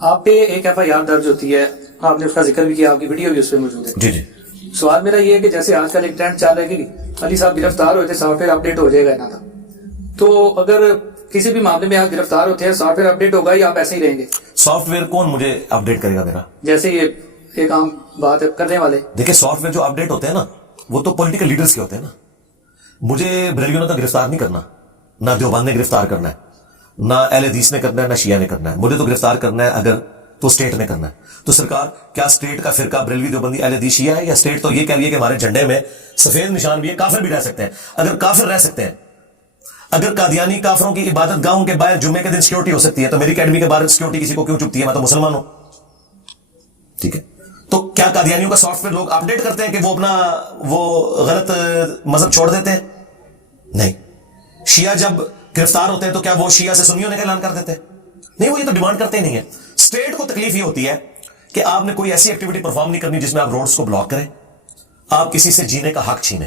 آپ پہ ایک FIR درج ہوتی ہے, آپ نے اس کا ذکر بھی کیا, آپ کی ویڈیو بھی اس پہ موجود ہے. جی جی. سوال میرا یہ ہے کہ جیسے آج کل ایک ٹرینڈ چل رہا ہے کہ علی صاحب گرفتار ہوئے تھے, سافٹ ویئر اپڈیٹ ہو جائے گا نا, تو اگر کسی بھی معاملے میں آپ گرفتار ہوتے ہیں سافٹ ویئر اپڈیٹ ہوگا یا آپ ایسے ہی رہیں گے؟ سافٹ ویئر کون مجھے اپڈیٹ کرے گا میرا؟ جیسے یہ ایک عام بات ہے کرنے والے. دیکھیں سافٹ ویئر جو اپڈیٹ ہوتے ہیں نا وہ تو پولیٹیکل لیڈرز کے ہوتے ہیں نا. مجھے بریلویوں نے تو گرفتار نہیں کرنا, نہ دیوبند نے گرفتار کرنا ہے, نہ اہل حدیث نے کرنا ہے, نہ شیعہ نے کرنا ہے. مجھے تو گرفتار کرنا ہے اگر تو اسٹیٹ نے کرنا ہے. تو سرکار کیا اسٹیٹ کا فرقہ بریلوی دیوبندی اہل حدیث شیعہ ہے, یا اسٹیٹ تو یہ کہہ رہی ہے کہ ہمارے جھنڈے میں سفید نشان بھی ہے, کافر بھی رہ سکتے ہیں؟ اگر کافر رہ سکتے ہیں, اگر قادیانی کافروں کی عبادت گاہوں کے باہر جمعے کے دن سیکورٹی ہو سکتی ہے, تو میری اکیڈمی کے باہر سیکورٹی کسی کو کیوں چپتی ہے؟ میں تو مسلمان ہوں. ٹھیک ہے, تو کیا قادیانیوں کا سافٹ ویئر لوگ اپڈیٹ کرتے ہیں کہ وہ اپنا وہ غلط مذہب چھوڑ دیتے ہیں؟ نہیں. شیعہ جب گرفتار ہوتے ہیں تو کیا وہ شیعہ سے سنیوں نے اعلان کر دیتے ہیں؟ نہیں, وہ یہ تو ڈیمانڈ کرتے ہی نہیں ہے. اسٹیٹ کو تکلیف یہ ہوتی ہے کہ آپ نے کوئی ایسی ایکٹیویٹی پرفارم نہیں کرنی جس میں آپ روڈز کو بلاک کریں, آپ کسی سے جینے کا حق چھینیں.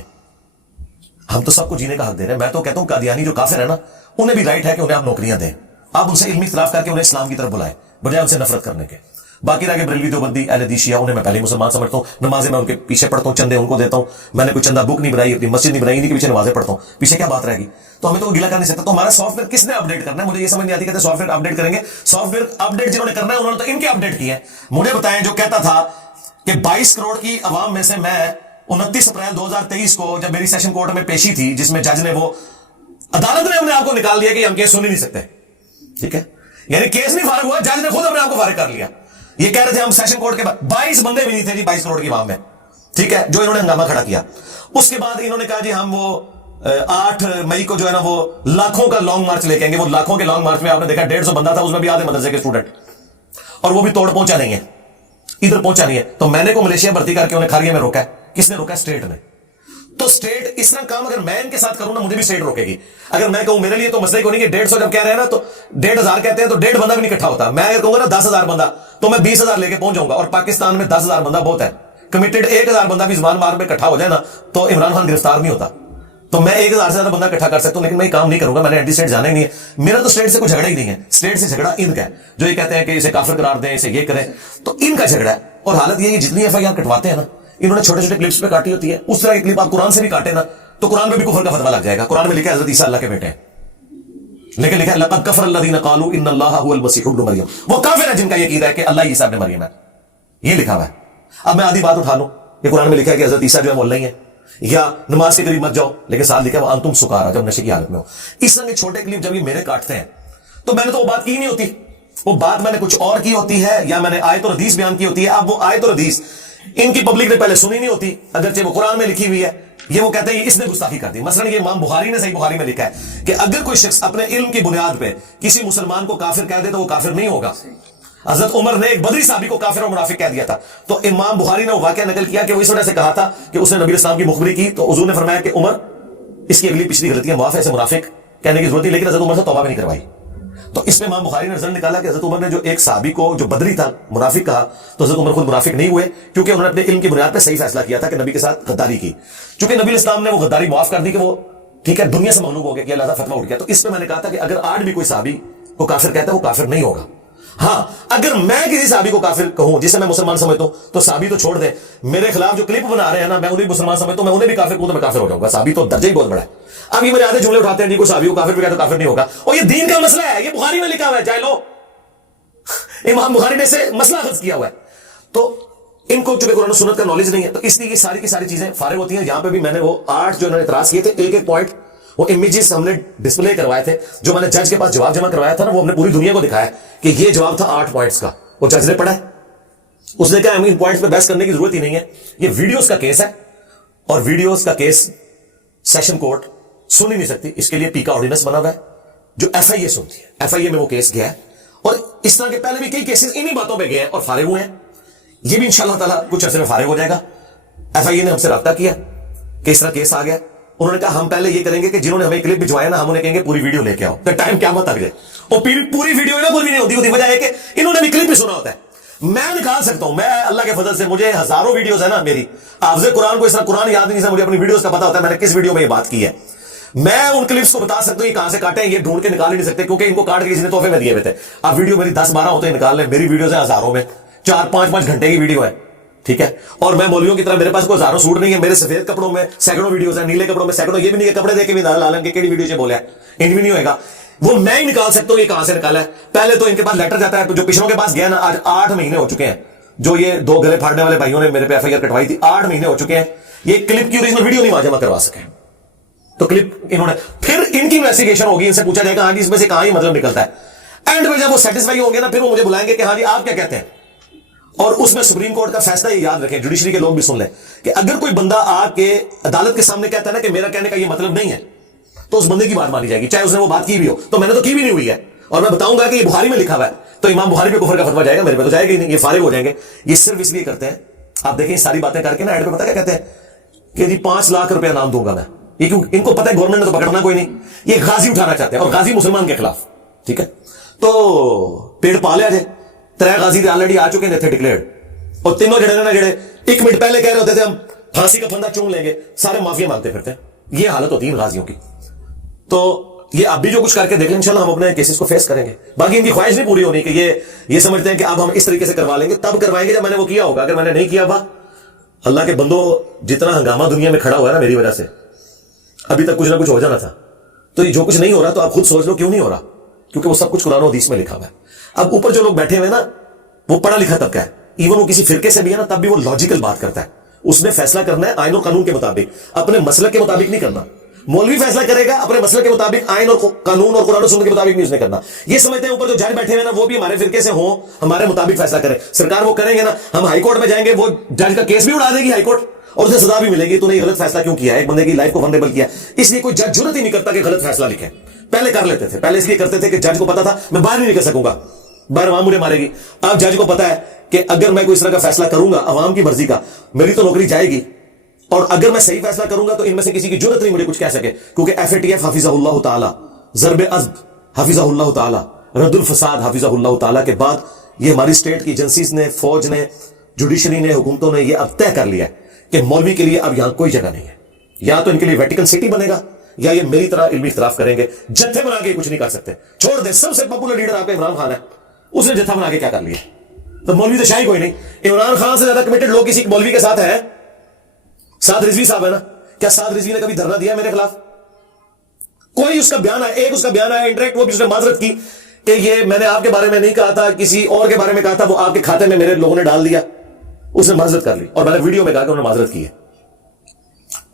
ہم تو سب کو جینے کا حق دے رہے ہیں. میں تو کہتا ہوں قادیانی جو کافر ہے نا, انہیں بھی رائٹ ہے کہ انہیں آپ نوکریاں دیں, آپ ان سے علمی اختلاف کر کے انہیں اسلام کی طرف بلائیں بجائے ان سے نفرت کرنے کے. باقی رہ کے بریلوی دیوبندی اہل حدیث شیعہ, انہیں میں پہلے مسلمان سمجھتا ہوں. نمازیں میں ان کے پیچھے پڑھتا ہوں, چندے ان کو دیتا ہوں. میں نے کوئی چندہ بک نہیں بنائی, اپنی مسجد نہیں بنائی, انہیں کے پیچھے نمازیں پڑھتا ہوں. پیچھے کیا بات رہے گی؟ تو ہمیں تو گلا کر نہیں سکتا. تو ہمارا سافٹ ویئر کس نے اپڈیٹ کرنا ہے؟ مجھے یہ سمجھ نہیں آتی. کہتے سافٹ ویئر اپڈیٹ کریں گے. سافٹ ویئر اپڈیٹ جنہوں نے کرنا ہے انہوں نے تو ان کے اپڈیٹ کیے ہیں. مجھے بتائیں, جو کہتا تھا کہ 22 کروڑ کی عوام میں سے میں 29 اپریل 2023 کو جب میری سیشن کورٹ میں پیشی تھی, جس میں جج نے وہ عدالت نے اپنے آپ کو نکال دیا کہ ہم کیس سن ہی نہیں سکتے. ٹھیک ہے, یعنی کیس نہیں فارغ ہوا, جج نے خود اپنے آپ کو فارغ کر لیا. یہ کہہ رہے تھے ہم سیشن کورٹ کے بعد 22 بندے بھی نہیں تھے جی 22 کروڑ کی عوام میں. ٹھیک ہے, جو انہوں نے ہنگامہ کھڑا کیا. اس کے بعد انہوں نے کہا جی ہم وہ 8 مئی کو جو ہے نا وہ لاکھوں کا لانگ مارچ لے کے آئیں گے. وہ لاکھوں کے لانگ مارچ میں آپ نے دیکھا 150 بندہ تھا, اس میں بھی آدھے مدرسے کے اسٹوڈنٹ, اور وہ بھی توڑ پہنچا نہیں ہے, ادھر پہنچا نہیں ہے. تو میں نے کو ملیشیا بھرتی کر کے انہیں کھاریے میں روکا ہے. کس نے روکا؟ اسٹیٹ نے. تو اسٹیٹ اس طرح کام اگر میں ان کے ساتھ کروں نا, مجھے بھی اسٹیٹ روکے گی. اگر میں کہوں میرے لیے تو مسئلہ کو نہیں کہ 150 جب کہہ رہے ہیں نا تو 1500 کہتے ہیں تو 1.5 بندہ بھی نہیں اکٹھا ہوتا. میں اگر کہوں گا نا 10,000 بندہ تو میں 20,000 لے کے پہنچ جاؤں گا, اور پاکستان میں 10,000 بندہ بہت ہے. کمیٹڈ 1,000 بندہ بھی زبان مار میں اکٹھا ہو جائے نا تو عمران خان گرفتار نہیں ہوتا. تو میں 1,000 سے زیادہ بندہ اکٹھا کر سکتا ہوں, لیکن میں یہ کام نہیں کروں گا. میں نے اینٹی اسٹیٹ جانا ہی نہیں ہے. میرا تو اسٹیٹ سے کوئی جھگڑا ہی نہیں ہے. اسٹیٹ سے جھگڑا ان کا ہے, جو یہ کہتے ہیں کہ اسے کافر قرار دیں, اسے یہ کریں, تو ان کا جھگڑا ہے. اور حالت یہ ہے کہ جتنی FIR کٹواتے ہیں نا, انہوں نے چھوٹے چھوٹے کلپس پہ کاٹی ہوتی ہے. اس طرح کی کلپ آپ قرآن سے بھی کاٹے نا تو قرآن میں بھی کفر کا فتویٰ لگ جائے گا. قرآن میں لکھا ہے حضرت عیسیٰ اللہ کے بیٹے ہیں, لیکن لکھا ہے لقد کفر الذین قالوا ان اللہ هو المسیح ابن مریم. وہ کافر ہے جن کا یہ عقیدہ ہے کہ اللہ عیسیٰ ابن مریم ہے. یہ لکھا ہوا ہے. اب میں آدھی بات اٹھا لوں, یہ قرآن میں لکھا ہے کہ حضرت عیسیٰ جو ہے مولوی ہیں, یا نماز کے قریب مت جاؤ, لیکن ساتھ لکھا ہے وانتم سکارا, جب نشے کی حالت میں ہو. اس طرح کے چھوٹے کلپ جب یہ میرے کاٹتے ہیں تو میں نے تو وہ بات کی نہیں ہوتی. وہ بات میں نے کچھ اور کی ہوتی ہے, یا میں نے آیت اور حدیث بیان کی ہوتی ہے. اب وہ آیت اور حدیث ان کی پبلک نے پہلے سنی نہیں ہوتی, اگرچہ وہ قرآن میں لکھی ہوئی ہے. یہ وہ کہتے ہیں اس نے گستاخی کر دی. مثلا یہ امام بخاری نے صحیح بخاری میں لکھا ہے کہ اگر کوئی شخص اپنے علم کی بنیاد پہ کسی مسلمان کو کافر کہہ دے تو وہ کافر نہیں ہوگا. حضرت عمر نے ایک بدری صحابی کو کافر اور منافق کہہ دیا تھا, تو امام بخاری نے وہ واقعہ نقل کیا کہ وہ اس وجہ سے کہا تھا کہ اس نے نبی اسلام کی مخبری کی, تو حضور نے فرمایا کہ عمر اس کی اگلی پچھلی غلطیاں معاف ہے, اسے منافق کہنے کی ضرورت نہیں, لیکن حضرت عمر سے توبہ بھی نہیں کروائی. تو اس میں امام بخاری نے رزلٹ نکالا کہ حضرت عمر نے جو ایک صحابی کو جو بدری تھا منافق کہا, تو حضرت عمر خود منافق نہیں ہوئے, کیونکہ انہوں نے اپنے علم کی بنیاد پہ صحیح فیصلہ کیا تھا کہ نبی کے ساتھ غداری کی. چونکہ نبی اسلام نے وہ غداری معاف کر دی کہ وہ ٹھیک ہے دنیا سے مغلوب ہو گیا, کہ اللہ کا فتویٰ اٹھ گیا. تو اس پہ میں نے کہا تھا کہ اگر آج بھی کوئی صحابی کو کافر کہتا ہے وہ کافر نہیں ہوگا. ہاں, اگر میں کسی صحابی کو کافر کہوں جسے میں مسلمان سمجھتا ہوں تو صحابی تو چھوڑ دیں, میرے خلاف جو کلپ بنا رہے ہیں نا میں انہیں مسلمان سمجھتا ہوں, میں انہیں بھی کافر کہوں تو میں کافر ہو جاؤں گا. صحابی تو درجہ ہی بہت بڑا ہے. اب یہ میرے آدھے جملے اٹھاتے ہیں جی کوئی صحابی کو کافر بھی کہتا تو کافر نہیں ہوگا, اور یہ دین کا مسئلہ ہے, یہ بخاری میں لکھا ہوا ہے, چاہے لو امام بخاری نے اسے مسئلہ اخذ کیا ہوا ہے. تو ان کو چونکہ قرآن و سنت کا نالج نہیں ہے, تو اس لیے یہ ساری کی ساری چیزیں فارغ ہوتی ہیں. یہاں پہ بھی میں نے وہ 8 جو انہوں نے اعتراض کیے تھے, ایک ایک پوائنٹ وہ امیجز ہم نے ڈسپلے کروائے تھے, جو میں نے جج کے پاس جواب جمع کروایا تھا نا, وہ ہم نے پوری دنیا کو دکھایا کہ یہ جواب تھا 8 پوائنٹس کا. وہ جج نے پڑھا ہے, اس نے کہا ہمیں ان پوائنٹس پہ بحث کرنے کی ضرورت ہی نہیں ہے, یہ ویڈیوز کا کیس ہے, اور ویڈیوز کا کیس سیشن کورٹ سن ہی نہیں سکتی. اس کے لیے پی کا آرڈیننس بنا ہوا ہے جو FIA سنتی ہے. FIA میں وہ کیس گیا ہے, اور اس طرح کے پہلے بھی کئی کیسز انہی باتوں پہ گئے ہیں اور فارغ ہوئے ہیں. یہ بھی انشاءاللہ تعالیٰ کچھ عرصے میں فارغ ہو جائے گا. FIA نے ہم سے رابطہ کیا کہ اس طرح کیس آ گیا. انہوں نے کہا ہم پہلے یہ کریں گے کہ جنہوں نے ہمیں کلپ بھجوایا نا, ہم انہیں کہیں گے پوری ویڈیو لے کے آؤ, ٹائم کیا مت آ جائے. اور پوری ویڈیو نا پوری نہیں ہوتی, وجہ ہے کہ انہوں نے بھی کلپ بھی سنا ہوتا ہے. میں نکال سکتا ہوں, میں اللہ کے فضل سے مجھے ہزاروں ویڈیوز ہے نا میری, حافظ قرآن کو اس طرح قرآن یاد نہیں تھا, مجھے اپنی ویڈیوز کا پتا ہوتا ہے میں نے کس ویڈیو میں یہ بات کی ہے. میں ان کلپس کو بتا سکتا ہوں یہ کہاں سے کاٹے ہیں, یہ ڈھونڈ کے نکال ہی نہیں سکتے کیونکہ ان کو کاٹ کے کسی نے تحفے میں دیے ہوئے تھے. آپ ویڈیو میری 10-12 ہوتے ہیں نکال لیں, میری ویڈیوز ہیں ہزاروں میں, 4-5 گھنٹے کی ویڈیو ہے, ٹھیک ہے. اور میں مولویوں کی طرح میرے پاس کوئی ہزاروں سوٹ نہیں ہے, میرے سفید کپڑوں میں سینکڑوں ویڈیوز ہیں, نیلے کپڑوں میں سینکڑوں, یہ بھی نہیں ہے کپڑے دے کے بھی لالن کے کیڑی ویڈیو سے بولے ان بھی نہیں ہوئے گا, وہ میں ہی نکال سکتا ہوں یہ کہاں سے نکالا ہے. پہلے تو ان کے پاس لیٹر جاتا ہے, جو پچھلوں کے پاس گیا نا, آج 8 مہینے ہو چکے ہیں, جو یہ 2 گلے پھاڑنے والے بھائیوں نے میرے پہ FIR کٹوائی تھی, 8 مہینے ہو چکے ہیں, یہ کلپ کی اوریجنل ویڈیو نہیں وہاں جمع کروا سکے. تو کلپ انہوں نے, پھر ان کی انویسٹیگیشن ہوگی, ان سے پوچھا جائے گا ہاں جی اس میں سے کہاں ہی مطلب نکلتا ہے. اینڈ میں جب وہ سیٹسفائی ہوں گے نا, پھر وہ مجھے بلائیں گے کہ ہاں جی آپ کیا کہتے ہیں. اور اس میں سپریم کورٹ کا فیصلہ یہ یاد رکھیں, جوڈیشری کے لوگ بھی سن لیں, کہ اگر کوئی بندہ آ کے عدالت کے سامنے کہتا ہے نا کہ میرا کہنے کا یہ مطلب نہیں ہے, تو اس بندے کی بات مانی جائے گی, چاہے اس نے وہ بات کی بھی ہو. تو میں نے تو کی بھی نہیں ہوئی ہے, اور میں بتاؤں گا کہ یہ بخاری میں لکھا ہوا ہے, تو امام بخاری پہ کفر کا فتویٰ جائے گا, میرے پہ تو جائے گا ہی نہیں, یہ فارغ ہو جائیں گے. یہ صرف اس لیے کرتے ہیں, آپ دیکھیں ساری باتیں کر کے نا ایڈ پہ پتہ کیا کہتے ہیں کہ جی 5 لاکھ روپے انعام دوں گا میں. یہ کیوں, ان کو پتہ ہے گورنمنٹ نے تو پکڑنا کوئی نہیں, یہ غازی اٹھانا چاہتے ہیں, اور غازی مسلمان کے خلاف, ٹھیک ہے. تو پیڑ پا لیا جائے, 3 غازی آلریڈی آ چکے تھے ڈکلیئرڈ, اور تینوں جڑے نا جڑے 1 منٹ پہلے کہہ رہے ہوتے تھے ہم پھانسی کا پھندا چوم لیں گے, سارے معافیا مانگتے پھرتے ہیں. یہ حالت ہوتی ہے غازیوں کی. تو یہ اب بھی جو کچھ کر کے دیکھ لیں, انشاءاللہ ہم اپنے کیسز کو فیس کریں گے. باقی ان کی خواہش نہیں پوری ہونی کہ یہ سمجھتے ہیں کہ اب ہم اس طریقے سے کروا لیں گے, تب کروائیں گے جب میں نے وہ کیا ہوگا. اگر میں نے نہیں کیا ہوا, اللہ کے بندوں جتنا ہنگامہ دنیا میں کھڑا ہوا ہے نا میری وجہ سے, ابھی تک کچھ نہ کچھ ہو جانا تھا. تو یہ جو کچھ نہیں ہو رہا تو آپ خود سوچ لو کیوں نہیں ہو رہا, کیونکہ وہ سب کچھ قرآن و حدیث میں لکھا ہوا ہے. اب اوپر جو لوگ بیٹھے ہوئے نا وہ پڑھا لکھا طبقہ ہے, ایون وہ کسی فرقے سے بھی ہے نا, تب بھی وہ لاجیکل بات کرتا ہے. اس نے فیصلہ کرنا ہے آئین اور قانون کے مطابق, اپنے مسلک کے مطابق نہیں کرنا. مولوی فیصلہ کرے گا اپنے مسلک کے مطابق, آئین اور قانون اور قرآن و سنت کے مطابق نہیں اس نے کرنا. یہ سمجھتے ہیں اوپر جو جج بیٹھے ہوئے نا وہ بھی ہمارے فرقے سے ہوں, ہمارے مطابق فیصلہ کریں. سرکار وہ کریں گے نا, ہم ہائی کورٹ میں جائیں گے, وہ جج کا کیس بھی اڑا دے گی ہائی کورٹ, اور اسے سزا بھی ملے گی. تو نے یہ غلط فیصلہ کیوں کیا ہے, ایک بندے کی لائف کو ولنریبل کیا. اس لیے کوئی جج جرات ہی نہیں کرتا کہ غلط فیصلہ لکھے. پہلے کر لیتے تھے, پہلے اس لیے کرتے تھے کہ جج کو پتا تھا میں باہر نہیں نکل سکوں گا, باہر عوام مجھے مارے گی. اب جج کو پتا ہے کہ اگر میں کوئی اس طرح کا فیصلہ کروں گا عوام کی مرضی کا, میری تو نوکری جائے گی, اور اگر میں صحیح فیصلہ کروں گا تو ان میں سے کسی کی جرات نہیں مجھے کچھ کہہ سکے. کیونکہ FATF حفظہ اللہ تعالی, ضرب عزب حفظہ اللہ تعالی, رد الفساد حفظہ اللہ تعالی کے بعد یہ ہماری اسٹیٹ کی ایجنسیز نے, فوج نے, جوڈیشری نے, حکومتوں نے یہ اب طے کر لیا ہے کہ مولوی کے لیے اب یہاں کوئی جگہ نہیں ہے. یا تو ان کے لیے ویٹیکن سٹی بنے گا, یا یہ میری طرح علمی اختلاف کریں گے. جتھے بنا کے کچھ نہیں کر سکتے. چھوڑ دیں, سب سے پاپولر لیڈر آپ کا عمران خان ہے, اس نے جتھا بنا کے کیا کر لیا. تو مولوی تو شاہی کوئی نہیں. عمران خان سے زیادہ کمیٹڈ لوگ کسی مولوی کے ساتھ ہیں. سعد رضوی صاحب ہے نا, کیا سعد رضوی نے کبھی دھرنا دیا میرے خلاف؟ کوئی اس کا بیان ہے, ایک اس کا بیان ہے انٹریکٹ, وہ بھی اس نے معذرت کی کہ یہ میں نے آپ کے بارے میں نہیں کہا تھا, کسی اور کے بارے میں کہا تھا, وہ آپ کے کھاتے میں میرے لوگوں نے ڈال دیا. اس نے معذرت کر لی, اور میں نے ویڈیو میں کہا کہ انہوں نے معذرت کی ہے.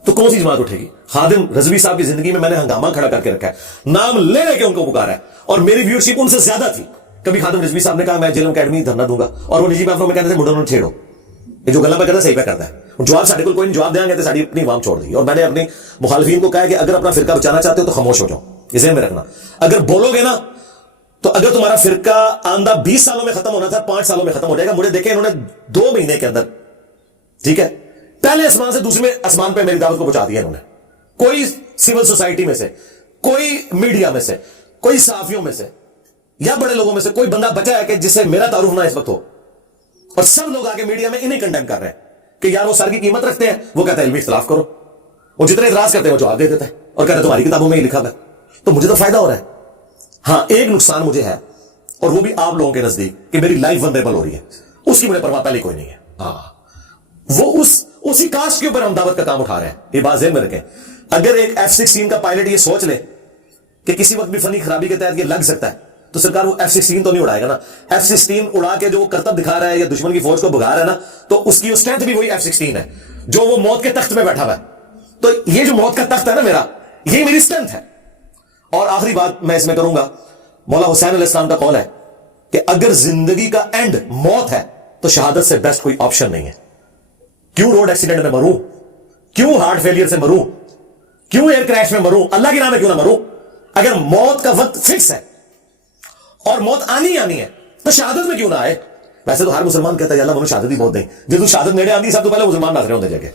تو کون سی جماعت اٹھے گی؟ خادم رضوی صاحب کی زندگی میں نے ہنگامہ کھڑا کر کے رکھا ہے, نام لے لے کے ان کو پکارا ہے, اور میری ویورشپ ان سے زیادہ تھی. کبھی خادم رضوی صاحب نے کہا میں جیلم اکیڈمی دھرنا دوں گا, اور وہ نجی محفلوں میں کہتے تھے مڈن چھیڑو, یہ جو گلا پہ کرتا ہے صحیح پہ کرتا ہے. جواب ساڈے کو کوئی نہیں جواب دیں گے تو ساری اپنی عوام چھوڑ دی. اور میں نے اپنے مخالفین کو کہا کہ اگر اپنا فرقہ بچانا چاہتے ہو تو خاموش ہو جاؤ, یہ ذہن میں رکھنا. اگر بولو گے نا تو اگر تمہارا فرقہ آندہ 20 سالوں میں ختم ہونا تھا, 5 سالوں میں ختم ہو جائے گا. مجھے دیکھیں انہوں نے 2 مہینے کے اندر, ٹھیک ہے, پہلے آسمان سے دوسرے آسمان پہ میری دعوت کو پہنچا دیا انہوں نے. کوئی سول سوسائٹی میں سے, کوئی میڈیا میں سے, کوئی صحافیوں میں سے, یا بڑے لوگوں میں سے کوئی بندہ بچا ہے کہ جس سے میرا تعارف نہ اس وقت ہو, اور سب لوگ آگے میڈیا میں انہیں کنڈیم کر رہے ہیں کہ یار وہ سر کی قیمت رکھتے ہیں, وہ کہتے ہیں علمی اختلاف کرو. وہ جتنے اعتراض کرتے ہیں وہ جواب دے دیتے ہیں اور کہتے ہیں تمہاری کتابوں میں ہی لکھا ہے. تو مجھے تو فائدہ ہو رہا ہے. ہاں ایک نقصان مجھے ہے, اور وہ بھی آپ لوگوں کے نزدیک, کہ میری لائف ولنریبل ہو رہی ہے. اس کی مجھے پرواہ پہلے کوئی نہیں ہے. ہاں وہ اسی کاسٹ کے اوپر ہم دعوت کا کام اٹھا رہے ہیں, یہ بات ذہن میں رکھیں. اگر ایک F-16 کا پائلٹ یہ سوچ لے کہ کسی وقت بھی فنی خرابی کے تحت یہ لگ سکتا ہے, تو سرکار وہ F-16 تو نہیں اڑائے گا نا. F-16 اڑا کے جو وہ کرتب دکھا رہا ہے یا دشمن کی فوج کو بھگا رہا ہے نا, تو اس کی اسٹرینتھ بھی وہی F-16 ہے جو وہ موت کے تخت میں بیٹھا ہوا ہے. تو یہ جو موت کا تخت ہے نا میرا, یہ میری اسٹرینتھ ہے. اور آخری بات میں اس میں کروں گا, مولا حسین علیہ السلام کا قول ہے کہ اگر زندگی کا اینڈ موت ہے تو شہادت سے بیسٹ کوئی آپشن نہیں ہے. کیوں روڈ ایکسیڈنٹ میں مروں, کیوں ہارٹ فیلئر سے مروں, کیوں ایئر کریش میں مروں, اللہ کے نام میں کیوں نہ مروں. اگر موت کا وقت فکس ہے اور موت آنی ہے تو شہادت میں کیوں نہ آئے. ویسے تو ہر مسلمان کہتا ہے اللہ مجھے شہادت ہی بہت دیں, جب تو شہادت نیڑے آتی سب تو پہلے مسلمان نظریں ہوتے جگہ.